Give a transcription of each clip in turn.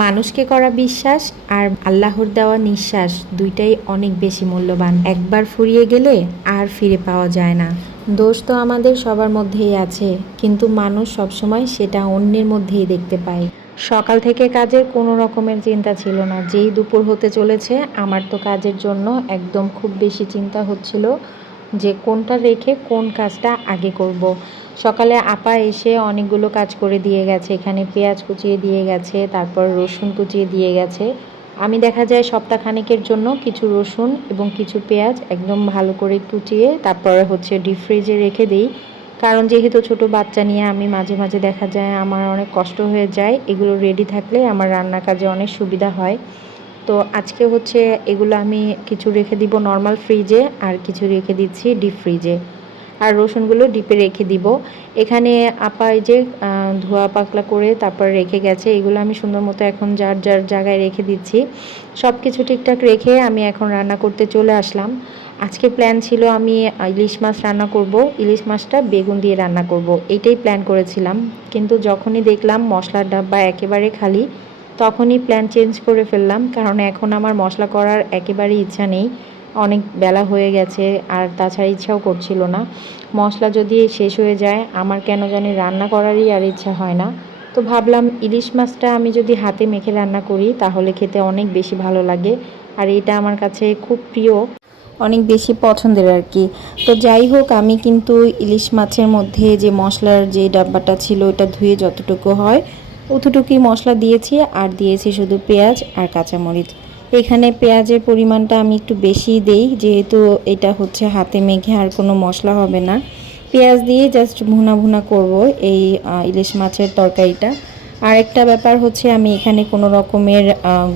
মানুষকে করা বিশ্বাস আর আল্লাহর দেওয়া নিঃশ্বাস দুইটাই অনেক বেশি মূল্যবান। একবার ফুরিয়ে গেলে আর ফিরে পাওয়া যায় না। দোষ তো আমাদের সবার মধ্যেই আছে, কিন্তু মানুষ সবসময় সেটা অন্যের মধ্যেই দেখতে পায়। সকাল থেকে কাজের কোনো রকমের চিন্তা ছিল না। যেই দুপুর হতে চলেছে, আমার তো কাজের জন্য একদম খুব বেশি চিন্তা হচ্ছিল যে কোনটা রেখে কোন কাজটা আগে করব। সকালে আপা এসে অনেকগুলো কাজ করে দিয়ে গেছে। এখানে পেঁয়াজ কুচিয়ে দিয়ে গেছে, তারপর রসুন কুচিয়ে দিয়ে গেছে। আমি দেখা যায় সপ্তাহখানেকের জন্য কিছু রসুন এবং কিছু পেঁয়াজ একদম ভালো করে কুচিয়ে তারপরে হচ্ছে ডিপ ফ্রিজে রেখে দিই। কারণ যেহেতু ছোট বাচ্চা নিয়ে আমি মাঝে মাঝে দেখা যায় আমার অনেক কষ্ট হয়ে যায়, এগুলো রেডি থাকলে আমার রান্নার কাজে অনেক সুবিধা হয়। তো আজকে হচ্ছে এগুলো আমি কিছু রেখে দিব নর্মাল ফ্রিজে আর কিছু রেখে দিচ্ছি ডিপ ফ্রিজে আর রসুনগুলো ডিপে রেখে দিব। এখানে আপা যে ধোয়া পাকলা করে তারপর রেখে গেছে, এগুলো আমি সুন্দর মতো এখন যার যার জায়গায় রেখে দিচ্ছি। সব কিছু ঠিকঠাক রেখে আমি এখন রান্না করতে চলে আসলাম। আজকে প্ল্যান ছিল আমি ইলিশ মাছ রান্না করব, ইলিশ মাছটা বেগুন দিয়ে রান্না করব, এটাই প্ল্যান করেছিলাম। কিন্তু যখনই দেখলাম মশলার ডাব্বা একেবারে খালি, তখনই প্ল্যান চেঞ্জ করে ফেললাম, কারণ এখন আমার মশলা করার একেবারেই ইচ্ছা নেই। অনেক বেলা হয়ে গেছে আর তাছাড়া ইচ্ছাও করছিল না। মশলা যদি শেষ হয়ে যায়, আমার কেন জানি রান্না করারই আর ইচ্ছা হয় না। তো ভাবলাম ইলিশ মাছটা আমি যদি হাতে মেখে রান্না করি, তাহলে খেতে অনেক বেশি ভালো লাগে আর এটা আমার কাছে খুব প্রিয়। অনেক বেশি পছন্দের আর কি। তো যাই হোক, আমি কিন্তু ইলিশ মাছের মধ্যে যে মশলার যে ডাব্বাটা ছিল, ওটা ধুয়ে যতটুকু হয়, অতটুকুই মশলা দিয়েছি। আর দিয়েছি শুধু পেঁয়াজ আর কাঁচামরিচ। এখানে পেঁয়াজের পরিমাণটা আমি একটু বেশি দেই, যেহেতু এটা হচ্ছে হাতে মেঘে আর কোনো মশলা হবে না। পেঁয়াজ দিয়ে জাস্ট ভুনা ভুনা করব এই ইলিশ মাছের তরকারিটা। আর একটা ব্যাপার হচ্ছে আমি এখানে কোনো রকমের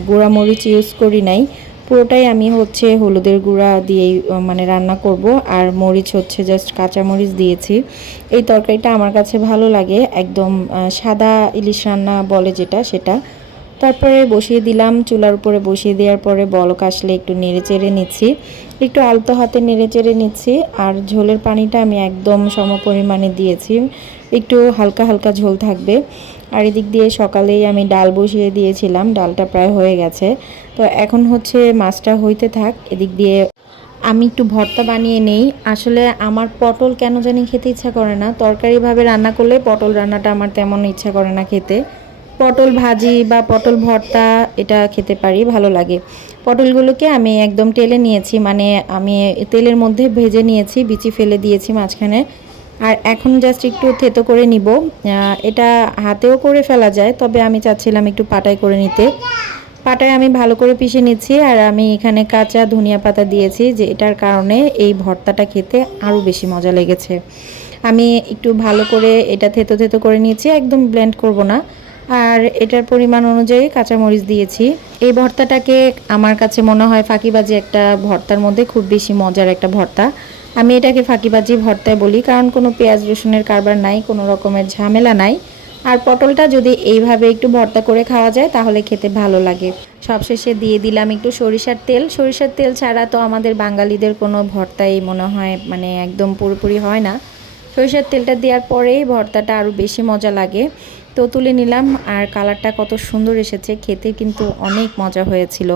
গুঁড়ামরিচ ইউজ করি নাই। পুরোটাই আমি হচ্ছে হলুদের গুঁড়া দিয়েই মানে রান্না করব। আর মরিচ হচ্ছে জাস্ট কাঁচা মরিচ দিয়েছি। এই তরকারিটা আমার কাছে ভালো লাগে। একদম সাদা ইলিশ রান্না বলে যেটা, সেটা। তারপরে বসিয়ে দিলাম, চুলার উপরে বসিয়ে দেওয়ার পরে বলক আসলে একটু নেড়ে চেড়ে নিচ্ছি। একটু আলতো হাতে নেড়ে চেড়ে নিচ্ছি আর ঝোলের পানিটা আমি একদম সম পরিমাণে দিয়েছি। একটু হালকা হালকা ঝোল থাকবে। আর এদিক দিয়ে সকালেই আমি ডাল বসিয়ে দিয়েছিলাম, ডালটা প্রায় হয়ে গেছে। তো এখন হচ্ছে মাছটা হইতে থাক, এদিক দিয়ে আমি একটু ভর্তা বানিয়ে নেই। আসলে আমার পটল কেন জানি খেতে ইচ্ছা করে না। তরকারিভাবে রান্না করলে পটল রান্নাটা আমার তেমন ইচ্ছা করে না খেতে। পটল ভাজি বা পটল ভর্তা এটা খেতে পারি, ভালো লাগে। পটলগুলোকে আমি একদম টেলে নিয়েছি মানে আমি তেলের মধ্যে ভেজে নিয়েছি, বিচি ফেলে দিয়েছি মাঝখানে। আর এখন জাস্ট একটু থেতো করে নিব। এটা হাতেও করে ফেলা যায়, তবে আমি চাচ্ছিলাম একটু পাটাই করে নিতে। পাটায় আমি ভালো করে পিষে নিচ্ছি, আর আমি এখানে কাঁচা ধনিয়া পাতা দিয়েছি, যে এটার কারণে এই ভর্তাটা খেতে আরও বেশি মজা লেগেছে। আমি একটু ভালো করে এটা থেতো থেতো করে নিয়েছি, একদম ব্লেন্ড করব না। আর এটার পরিমাণ অনুযায়ী কাঁচামরিচ দিয়েছি। এই ভর্তাটাকে আমার কাছে মনে হয় ফাঁকিবাজি একটা ভর্তার মধ্যে খুব বেশি মজার একটা ভর্তা। আমি এটাকে ফাঁকিবাজি ভর্তায় বলি, কারণ কোনো পেঁয়াজ রসুনের কারবার নাই, কোনো রকমের ঝামেলা নাই। আর পটলটা যদি এইভাবে একটু ভর্তা করে খাওয়া যায়, তাহলে খেতে ভালো লাগে। সবশেষে দিয়ে দিলাম একটু সরিষার তেল। সরিষার তেল ছাড়া তো আমাদের বাঙালিদের কোনো ভর্তাই মনে হয় মানে একদম পুরোপুরি হয় না। সরিষার তেলটা দেওয়ার পরেই ভর্তাটা আরও বেশি মজা লাগে। তো তুলে নিলাম আর কালারটা কত সুন্দর এসেছে, খেতে কিন্তু অনেক মজা হয়েছিল।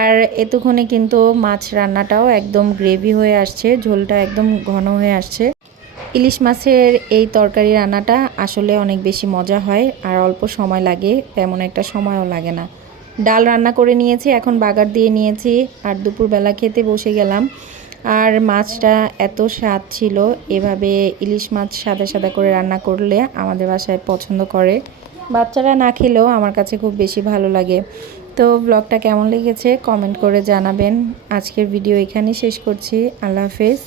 আর এতক্ষণে কিন্তু মাছ রান্নাটাও একদম গ্রেভি হয়ে আসছে, ঝোলটা একদম ঘন হয়ে আসছে। ইলিশ মাছের এই তরকারি রান্নাটা আসলে অনেক বেশি মজা হয় আর অল্প সময় লাগে, তেমন একটা সময়ও লাগে না। ডাল রান্না করে নিয়েছি, এখন বাগার দিয়ে নিয়েছি আর দুপুরবেলা খেতে বসে গেলাম। আর মাছটা এত স্বাদ ছিল, এভাবে ইলিশ মাছ সাদা সাদা করে রান্না করলে আমাদের বাসায় পছন্দ করে। বাচ্চারা না খেলেও আমার কাছে খুব বেশি ভালো লাগে। তো ব্লগটা কেমন লেগেছে কমেন্ট করে জানাবেন। আজকের ভিডিও এখানেই শেষ করছি। আল্লাহ হাফেজ।